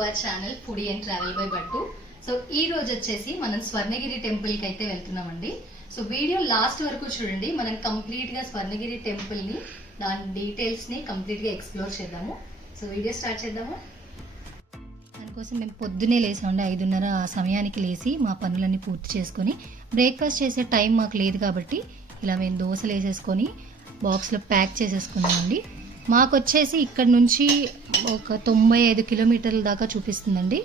Our channel foodie and travel by Battu so ఈ రోజు వచ్చేసి మనం స్వర్ణగిరి టెంపుల్కి అయితే వెళ్తున్నామండి. సో వీడియో లాస్ట్ వరకు చూడండి. మనం కంప్లీట్గా స్వర్ణగిరి టెంపుల్ని దాని డీటెయిల్స్ని కంప్లీట్గా ఎక్స్ప్లోర్ చేద్దాము. సో వీడియో స్టార్ట్ చేద్దాము. దానికోసం మేము పొద్దునే లేసామండి. ఐదున్నర సమయానికి లేచి మా పనులన్నీ పూర్తి చేసుకొని బ్రేక్ఫాస్ట్ చేసే టైం మాకు లేదు కాబట్టి ఇలా మేము దోశలు వేసేసుకొని బాక్స్లో ప్యాక్ చేసేసుకున్నామండి. మాకు వచ్చేసి ఇక్కడ నుంచి ఒక తొంభై ఐదు కిలోమీటర్ల దాకా చూపిస్తుందండి.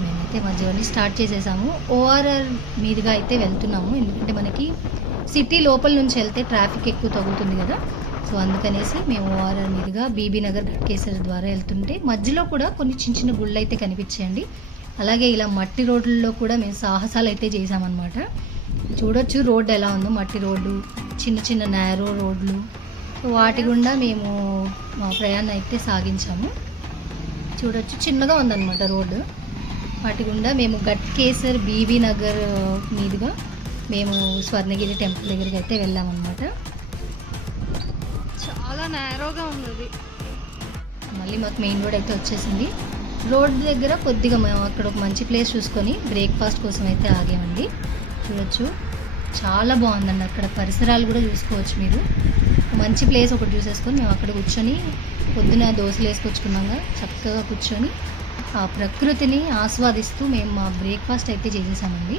మేమైతే మా జర్నీ స్టార్ట్ చేసేసాము. ఓఆర్ఆర్ మీదుగా అయితే వెళ్తున్నాము. ఎందుకంటే మనకి సిటీ లోపల నుంచి వెళ్తే ట్రాఫిక్ ఎక్కువ తగులుతుంది కదా. సో అందుకనేసి మేము ఓఆర్ఆర్ మీదుగా బీబీ నగర్ గట్కేశ్వర ద్వారా వెళ్తుంటే మధ్యలో కూడా కొన్ని చిన్న చిన్న గుళ్ళు అయితే కనిపించాయండి. అలాగే ఇలా మట్టి రోడ్లలో కూడా మేము సాహసాలు అయితే చేసామన్నమాట చూడొచ్చు రోడ్డు ఎలా ఉందో. మట్టి రోడ్డు చిన్న చిన్న నేరో రోడ్లు వాటి గుండా మేము మా ప్రయాణం అయితే సాగించాము. చూడొచ్చు చిన్నగా ఉందన్నమాట రోడ్డు. వాటి గుండా మేము గట్కేసర్ బీబీ నగర్ మీదుగా మేము స్వర్ణగిరి టెంపుల్ దగ్గరికి అయితే వెళ్ళామన్నమాట. చాలా నేరోగా ఉంది మళ్ళీ మాకు మెయిన్ రోడ్ అయితే వచ్చేసింది. రోడ్ దగ్గర కొద్దిగా మేము అక్కడ ఒక మంచి ప్లేస్ చూసుకొని బ్రేక్ఫాస్ట్ కోసం అయితే ఆగామండి. చూడొచ్చు. చాలా బాగుందండి. అక్కడ పరిసరాలు కూడా చూసుకోవచ్చు మీరు. మంచి ప్లేస్ ఒకటి చూసేసుకొని మేము అక్కడ కూర్చొని పొద్దున దోశలు వేసుకొచ్చుకున్నాగా చక్కగా కూర్చొని ఆ ప్రకృతిని ఆస్వాదిస్తూ మేము మా బ్రేక్ఫాస్ట్ అయితే చేసేసామండి.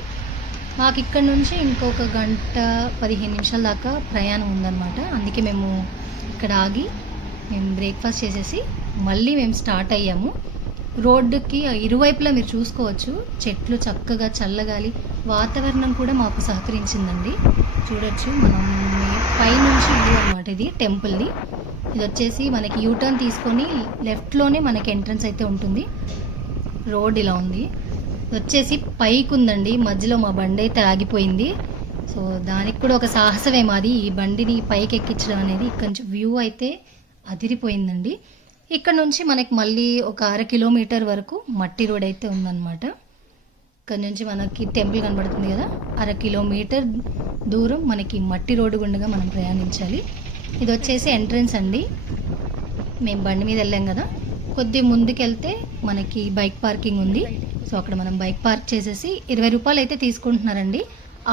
మాకు ఇక్కడ నుంచి ఇంకొక గంట పదిహేను నిమిషాల దాకా ప్రయాణం ఉందన్నమాట. అందుకే మేము ఇక్కడ ఆగి మేము బ్రేక్ఫాస్ట్ చేసేసి మళ్ళీ మేము స్టార్ట్ అయ్యాము. రోడ్డుకి ఇరువైపులా మీరు చూసుకోవచ్చు. చెట్లు చక్కగా చల్లగాలి. వాతావరణం కూడా మాకు సహకరించిందండి. చూడొచ్చు మనం పైనుంచి వ్యూ అనమాట ఇది టెంపుల్ది ఇది వచ్చేసి మనకి యూటర్న్ తీసుకొని లెఫ్ట్లోనే మనకి ఎంట్రన్స్ అయితే ఉంటుంది. రోడ్ ఇలా ఉంది. ఇది వచ్చేసి పైకి ఉందండి. మధ్యలో మా బండి అయితే ఆగిపోయింది. సో దానికి కూడా ఒక సాహసమే మాది. ఈ బండిని పైకి ఎక్కించడం అనేది ఇక్కడ నుంచి వ్యూ అయితే అదిరిపోయిందండి. ఇక్కడ నుంచి మనకి మళ్ళీ ఒక అర కిలోమీటర్ వరకు మట్టి రోడ్ అయితే ఉందన్నమాట. ఇక్కడ నుంచి మనకి టెంపుల్ కనబడుతుంది కదా. అర కిలోమీటర్ దూరం మనకి మట్టి రోడ్డు గుండగా మనం ప్రయాణించాలి. ఇది వచ్చేసి ఎంట్రన్స్ అండి. మేము బండి మీద వెళ్ళాం కదా. కొద్ది ముందుకెళ్తే మనకి బైక్ పార్కింగ్ ఉంది. సో అక్కడ మనం బైక్ పార్క్ చేసేసి ఇరవై రూపాయలు అయితే తీసుకుంటున్నారండి.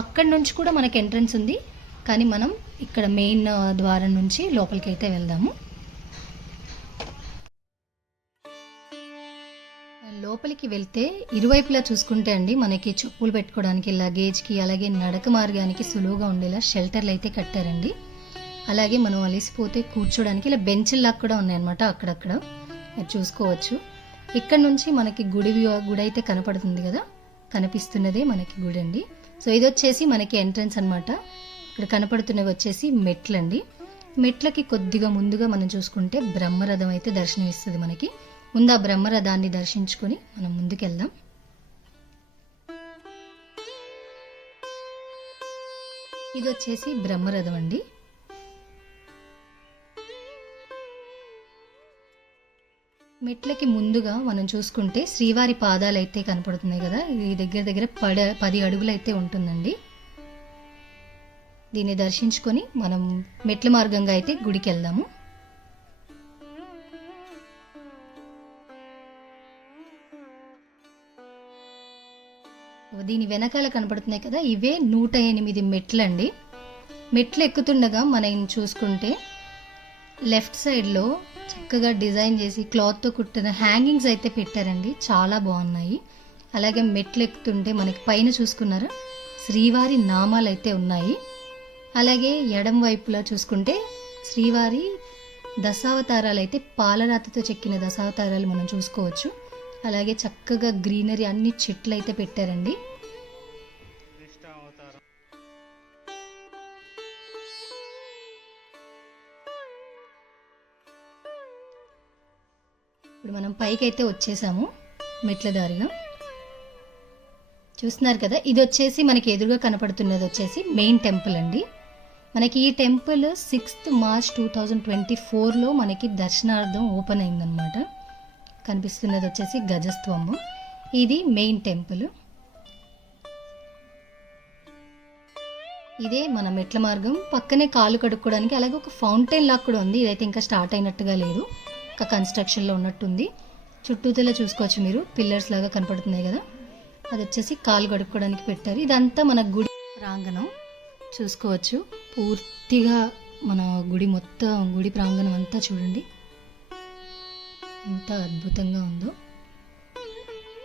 అక్కడ నుంచి కూడా మనకి ఎంట్రన్స్ ఉంది. కానీ మనం ఇక్కడ మెయిన్ ద్వారం నుంచి లోపలికి అయితే వెళ్దాము. లోపలికి వెళ్తే ఇరువైపులా చూసుకుంటే అండి మనకి చెప్పులు పెట్టుకోవడానికి లగేజ్కి అలాగే నడక మార్గానికి సులువుగా ఉండేలా షెల్టర్లు అయితే కట్టారండి. అలాగే మనం అలసిపోతే కూర్చోడానికి ఇలా బెంచ్లాగా కూడా ఉన్నాయన్నమాట అక్కడక్కడ. చూసుకోవచ్చు. ఇక్కడ నుంచి మనకి గుడి వ్యూ- గుడి అయితే కనపడుతుంది కదా? కనిపిస్తున్నదే మనకి గుడి అండి. సో ఇది వచ్చేసి మనకి ఎంట్రన్స్ అన్నమాట. ఇక్కడ కనపడుతున్నవి వచ్చేసి మెట్లండి. మెట్లకి కొద్దిగా ముందుగా మనం చూసుకుంటే బ్రహ్మరథం అయితే దర్శనమిస్తుంది మనకి. ముందు ఆ బ్రహ్మరథాన్ని దర్శించుకొని మనం ముందుకెళ్దాం. ఇది వచ్చేసి బ్రహ్మరథం అండి. మెట్లకి ముందుగా మనం చూసుకుంటే శ్రీవారి పాదాలు అయితే కనపడుతున్నాయి కదా ఇది దగ్గర దగ్గర పడ పది అడుగులు అయితే ఉంటుందండి. దీన్ని దర్శించుకొని మనం మెట్ల మార్గంగా అయితే గుడికి వెళ్దాము దీని వెనకాల కనపడుతున్నాయి కదా ఇవే నూట ఎనిమిది మెట్లండి. మెట్లు ఎక్కుతుండగా మనం చూసుకుంటే లెఫ్ట్ సైడ్లో చక్కగా డిజైన్ చేసి క్లాత్తో కుట్టిన హ్యాంగింగ్స్ అయితే పెట్టారండి. చాలా బాగున్నాయి. అలాగే మెట్లు ఎక్కుతుంటే మనకి పైన చూసుకున్నారా శ్రీవారి నామాలు అయితే ఉన్నాయి. అలాగే ఎడం వైపులా చూసుకుంటే శ్రీవారి దశావతారాలు అయితే పాలరాతితో చెక్కిన దశావతారాలు మనం చూసుకోవచ్చు. అలాగే చక్కగా గ్రీనరీ అన్ని చెట్లు అయితే పెట్టారండి. ఇప్పుడు మనం పైకి అయితే వచ్చేసాము మెట్ల దారిగా చూస్తున్నారు కదా ఇది వచ్చేసి మనకి ఎదురుగా కనపడుతున్నది వచ్చేసి మెయిన్ టెంపుల్ అండి. మనకి ఈ temple sixth March two thousand twenty ఫోర్లో మనకి దర్శనార్థం ఓపెన్ అయిందనమాట కనిపిస్తున్నది వచ్చేసి గజస్తంభం. ఇది మెయిన్ టెంపుల్. ఇదే మన మెట్ల మార్గం. పక్కనే కాలు కడుక్కోవడానికి అలాగే ఒక ఫౌంటైన్ లాక్ కూడా ఉంది. ఇదైతే ఇంకా స్టార్ట్ అయినట్టుగా లేదు. ఇంకా కన్స్ట్రక్షన్లో ఉన్నట్టుంది. చుట్టూతలా చూసుకోవచ్చు మీరు. పిల్లర్స్ లాగా కనపడుతున్నాయి కదా. అది వచ్చేసి కాలు కడుక్కోవడానికి పెట్టారు. ఇదంతా మన గుడి ప్రాంగణం. చూసుకోవచ్చు. పూర్తిగా మన గుడి మొత్తం గుడి ప్రాంగణం అంతా చూడండి. ఎంత అద్భుతంగా ఉందో.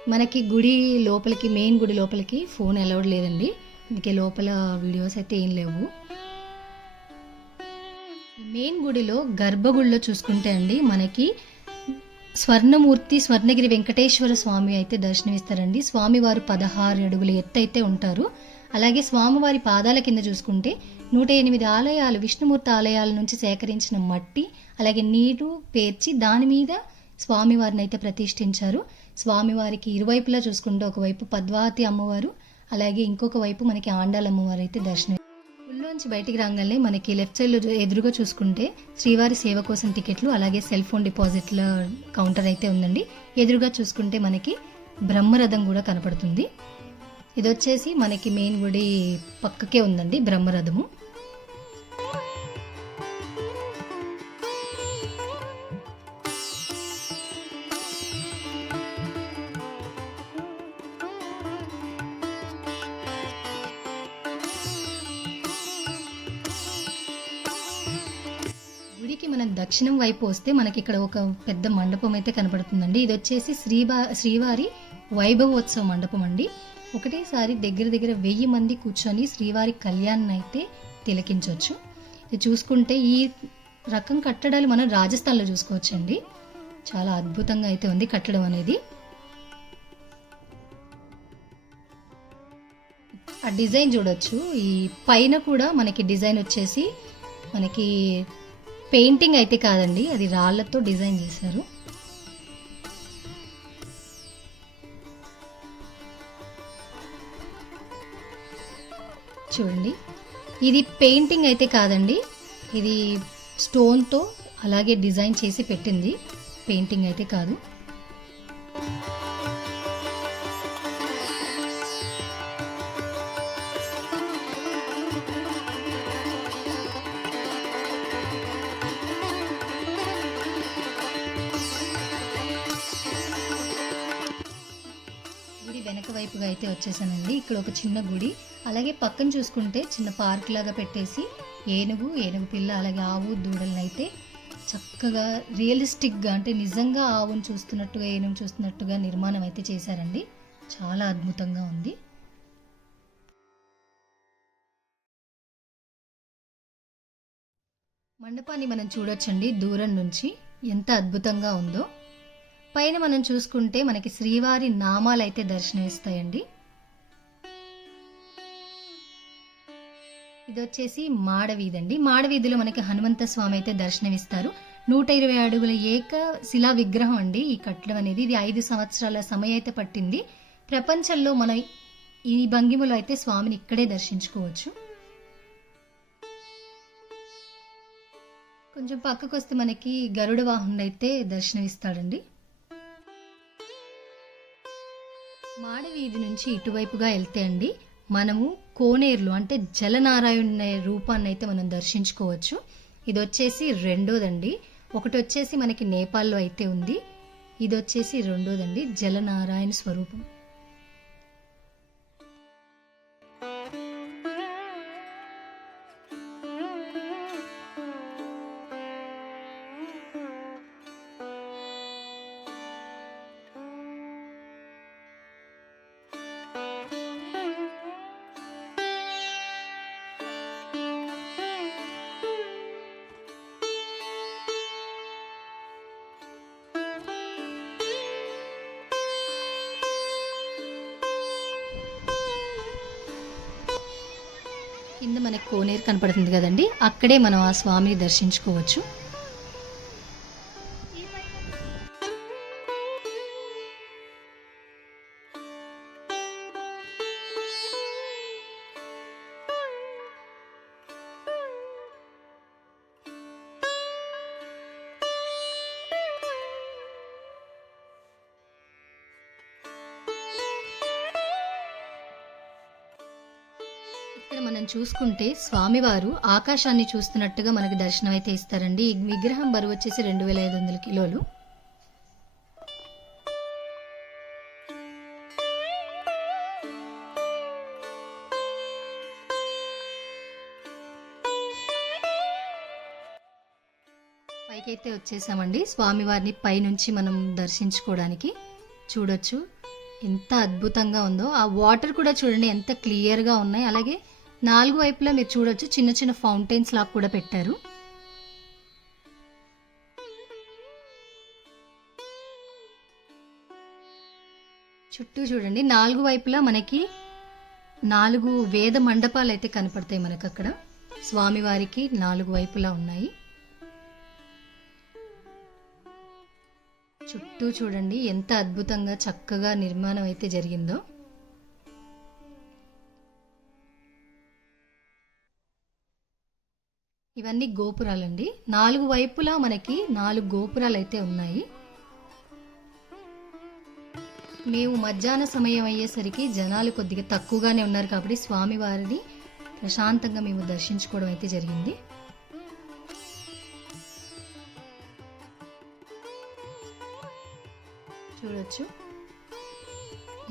మనకి గుడి లోపలికి మెయిన్ గుడి లోపలికి ఫోన్ అలౌడ్ లేదండి. అందుకే లోపల వీడియోస్ అయితే ఏం లేవు. మెయిన్ గుడిలో గర్భగుడిలో చూసుకుంటే అండి మనకి స్వర్ణమూర్తి స్వర్ణగిరి వెంకటేశ్వర స్వామి అయితే దర్శనమిస్తారండి. స్వామివారు పదహారు అడుగుల ఎత్తు అయితే ఉంటారు. అలాగే స్వామివారి పాదాల కింద చూసుకుంటే నూట ఎనిమిది ఆలయాలు విష్ణుమూర్తి ఆలయాల నుంచి సేకరించిన మట్టి అలాగే నీరు పేర్చి దాని మీద స్వామివారిని అయితే ప్రతిష్ఠించారు. స్వామివారికి ఇరువైపులా చూసుకుంటే ఒకవైపు పద్మావతి అమ్మవారు అలాగే ఇంకొక వైపు మనకి ఆండాల అమ్మవారు అయితే దర్శనం. గుళ్ళోంచి బయటికి రాగానే మనకి లెఫ్ట్ సైడ్ ఎదురుగా చూసుకుంటే శ్రీవారి సేవ కోసం టికెట్లు అలాగే సెల్ ఫోన్ డిపాజిట్ల కౌంటర్ అయితే ఉందండి. ఎదురుగా చూసుకుంటే మనకి బ్రహ్మరథం కూడా కనపడుతుంది. ఇది వచ్చేసి మనకి మెయిన్ గుడి పక్కకే ఉందండి బ్రహ్మరథము. దక్షిణం వైపు వస్తే మనకి ఇక్కడ ఒక పెద్ద మండపం అయితే కనబడుతుందండి ఇది వచ్చేసి శ్రీబా శ్రీవారి వైభవోత్సవ మండపం అండి. ఒకటేసారి దగ్గర దగ్గర వెయ్యి మంది కూర్చొని శ్రీవారి కళ్యాణ్ అయితే తిలకించవచ్చు ఇది చూసుకుంటే ఈ రకం కట్టడాలు మనం రాజస్థాన్లో చూసుకోవచ్చండి. చాలా అద్భుతంగా అయితే ఉంది కట్టడం అనేది. ఆ డిజైన్ చూడొచ్చు. ఈ పైన కూడా మనకి డిజైన్ వచ్చేసి మనకి పెయింటింగ్ అయితే కాదండి అది రాళ్ళతో డిజైన్ చేశారు. చూడండి ఇది పెయింటింగ్ అయితే కాదండి ఇది స్టోన్తో అలాగే డిజైన్ చేసి పెట్టింది పెయింటింగ్ అయితే కాదు. వైపుగా అయితే వచ్చేసానండి. ఇక్కడ ఒక చిన్న గుడి. అలాగే పక్కన చూసుకుంటే చిన్న పార్క్ లాగా పెట్టేసి ఏనుగు ఏనుగు పిల్ల అలాగే ఆవు దూడలను అయితే చక్కగా రియలిస్టిక్గా అంటే నిజంగా ఆవును చూస్తున్నట్టుగా ఏనుగు చూస్తున్నట్టుగా నిర్మాణం అయితే చేశారండి. చాలా అద్భుతంగా ఉంది. మండపాన్ని మనం చూడొచ్చండి. దూరం నుంచి ఎంత అద్భుతంగా ఉందో. పైన మనం చూసుకుంటే మనకి శ్రీవారి నామాలు అయితే దర్శనమిస్తాయండి. ఇది వచ్చేసి మాడవీధి అండి మాడవీధిలో మనకి హనుమంత స్వామి అయితే దర్శనమిస్తారు. నూట ఇరవై అడుగుల ఏక శిలా విగ్రహం అండి ఈ కట్టడం అనేది. ఇది ఐదు సంవత్సరాల సమయం అయితే పట్టింది. ప్రపంచంలో మనం ఈ భంగిమలో అయితే స్వామిని ఇక్కడే దర్శించుకోవచ్చు. కొంచెం పక్కకు వస్తే మనకి గరుడ వాహనుడు అయితే దర్శనమిస్తాడండి. మాడవీధి నుంచి ఇటువైపుగా వెళ్తే అండి మనము కోనేరులు అంటే జలనారాయణ రూపాన్ని అయితే మనం దర్శించుకోవచ్చు. ఇది వచ్చేసి రెండోదండి. ఒకటి వచ్చేసి మనకి నేపాల్లో అయితే ఉంది. ఇది వచ్చేసి రెండోదండి జలనారాయణ స్వరూపం. మనకి కోనేరు కనపడుతుంది కదండి అక్కడే మనం ఆ స్వామిని దర్శించుకోవచ్చు. చూసుకుంటే స్వామివారు ఆకాశాన్ని చూస్తున్నట్టుగా మనకి దర్శనం అయితే ఇస్తారండి. ఈ విగ్రహం బరువు వచ్చేసి రెండు వేల ఐదు వందల కిలోలు. పైకైతే వచ్చేసామండి. స్వామివారిని పైనుంచి మనం దర్శించుకోవడానికి చూడొచ్చు. ఎంత అద్భుతంగా ఉందో. ఆ వాటర్ కూడా చూడండి ఎంత క్లియర్గా ఉన్నాయి. అలాగే నాలుగు వైపులా మీరు చూడొచ్చు. చిన్న చిన్న ఫౌంటైన్స్ లాగా కూడా పెట్టారు. చుట్టూ చూడండి. నాలుగు వైపులా మనకి నాలుగు వేద మండపాలు అయితే కనపడతాయి మనకు అక్కడ స్వామివారికి నాలుగు వైపులా ఉన్నాయి. చుట్టూ చూడండి. ఎంత అద్భుతంగా చక్కగా నిర్మాణం అయితే జరిగిందో. ఇవన్నీ గోపురాలండి. నాలుగు వైపులా మనకి నాలుగు గోపురాలు అయితే ఉన్నాయి. మేము మధ్యాహ్న సమయం అయ్యేసరికి జనాలు కొద్దిగా తక్కువగానే ఉన్నారు కాబట్టి స్వామివారిని ప్రశాంతంగా మేము దర్శించుకోవడం అయితే జరిగింది. చూడొచ్చు.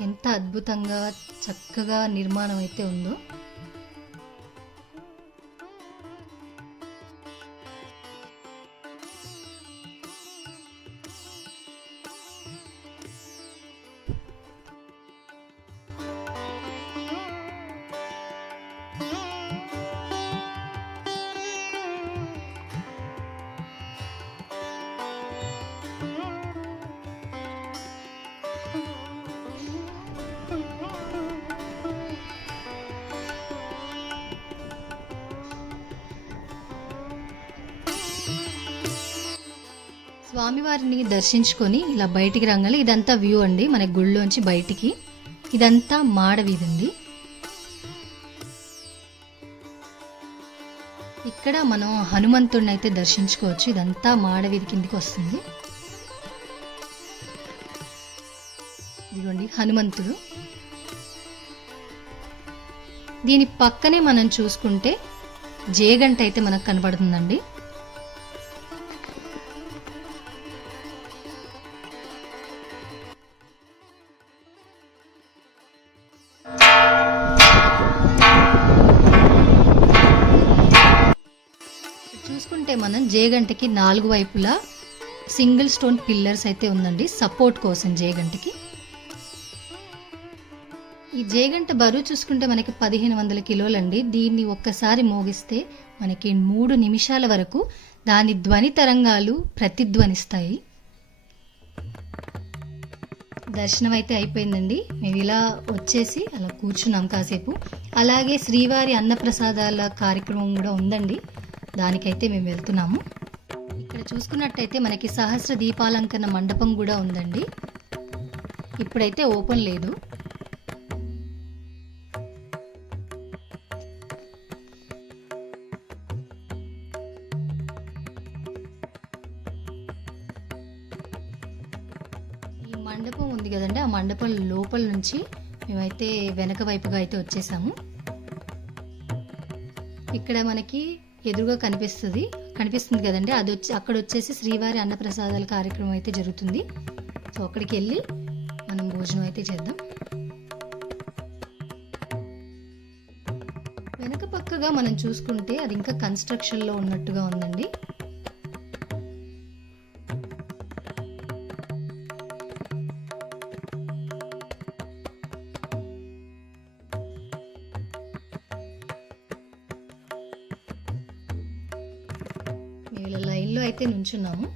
ఎంత అద్భుతంగా చక్కగా నిర్మాణం అయితే ఉందో. స్వామివారిని దర్శించుకొని ఇలా బయటికి రాగానే ఇదంతా వ్యూ అండి మన గుళ్ళోంచి బయటికి. ఇదంతా మాడవీధండి ఇక్కడ మనం హనుమంతుడిని అయితే దర్శించుకోవచ్చు ఇదంతా మాడవీధి కిందికి వస్తుంది. ఇదిగోండి హనుమంతుడు. దీని పక్కనే మనం చూసుకుంటే జేగంట అయితే మనకు కనబడుతుందండి మనం నాలుగు వైపులా సింగిల్ స్టోన్ పిల్లర్స్ అయితే ఉందండి. సపోర్ట్ కోసం జేగంటకి ఈ జేగంట బరువు చూసుకుంటే మనకి పదిహేను వందల కిలోలండి. దీన్ని ఒక్కసారి మోగిస్తే మనకి మూడు నిమిషాల వరకు దాని ధ్వని తరంగాలు ప్రతిధ్వనిస్తాయి. దర్శనం అయితే అయిపోయిందండి. మేము ఇలా వచ్చేసి అలా కూర్చున్నాం కాసేపు. అలాగే శ్రీవారి అన్నప్రసాదాల కార్యక్రమం కూడా ఉందండి. దానికైతే మేము వెళ్తున్నాము. ఇక్కడ చూసుకున్నట్టయితే మనకి సహస్ర దీపాలంకరణ మండపం కూడా ఉందండి. ఇప్పుడైతే ఓపెన్ లేదు. ఈ మండపం ఉంది కదండి ఆ మండపం లోపల నుంచి మేమైతే వెనక వైపుగా అయితే వచ్చేసాము. ఇక్కడ మనకి ఎదురుగా కనిపిస్తుంది. కనిపిస్తుంది కదండి. అది వచ్చి అక్కడ వచ్చేసి శ్రీవారి అన్నప్రసాదాల కార్యక్రమం అయితే జరుగుతుంది. సో అక్కడికి వెళ్ళి మనం భోజనం అయితే చేద్దాం. వెనక పక్కగా మనం చూసుకుంటే అది ఇంకా కన్స్ట్రక్షన్లో ఉన్నట్టుగా ఉందండి. నుంచున్నాము.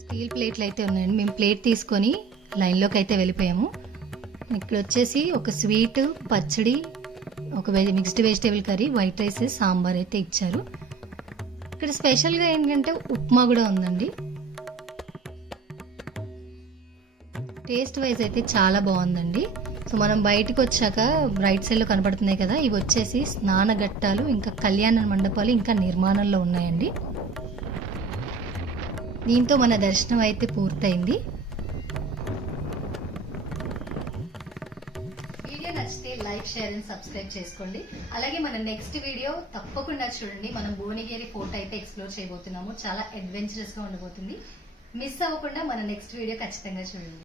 స్టీల్ ప్లేట్లు అయితే ఉన్నాయండి. మేము ప్లేట్ తీసుకొని లైన్లోకి అయితే వెళ్ళిపోయాము. ఇక్కడ వచ్చేసి ఒక స్వీట్ పచ్చడి ఒక veg mixed vegetable curry white rice sambar అయితే ఇచ్చారు. ఇక్కడ స్పెషల్గా ఏంటంటే ఉప్మా కూడా ఉందండి. టేస్ట్ వైజ్ అయితే చాలా బాగుందండి. సో మనం బయటకు వచ్చాక రైట్ సైడ్లో కనపడుతున్నాయి కదా ఇవి వచ్చేసి స్నానఘట్టాలు ఇంకా కళ్యాణ మండపాలు ఇంకా నిర్మాణంలో ఉన్నాయండి. దీంతో మన దర్శనం అయితే పూర్తయింది. వీడియో నచ్చితే లైక్ షేర్ అండ్ సబ్స్క్రైబ్ చేసుకోండి. అలాగే మన నెక్స్ట్ వీడియో తప్పకుండా చూడండి. మనం భువనగిరి ఫోర్ట్ అయితే ఎక్స్ప్లోర్ చేయబోతున్నాము. చాలా అడ్వెంచరస్గా ఉండబోతుంది. మిస్ అవ్వకుండా మన నెక్స్ట్ వీడియో ఖచ్చితంగా చూడండి.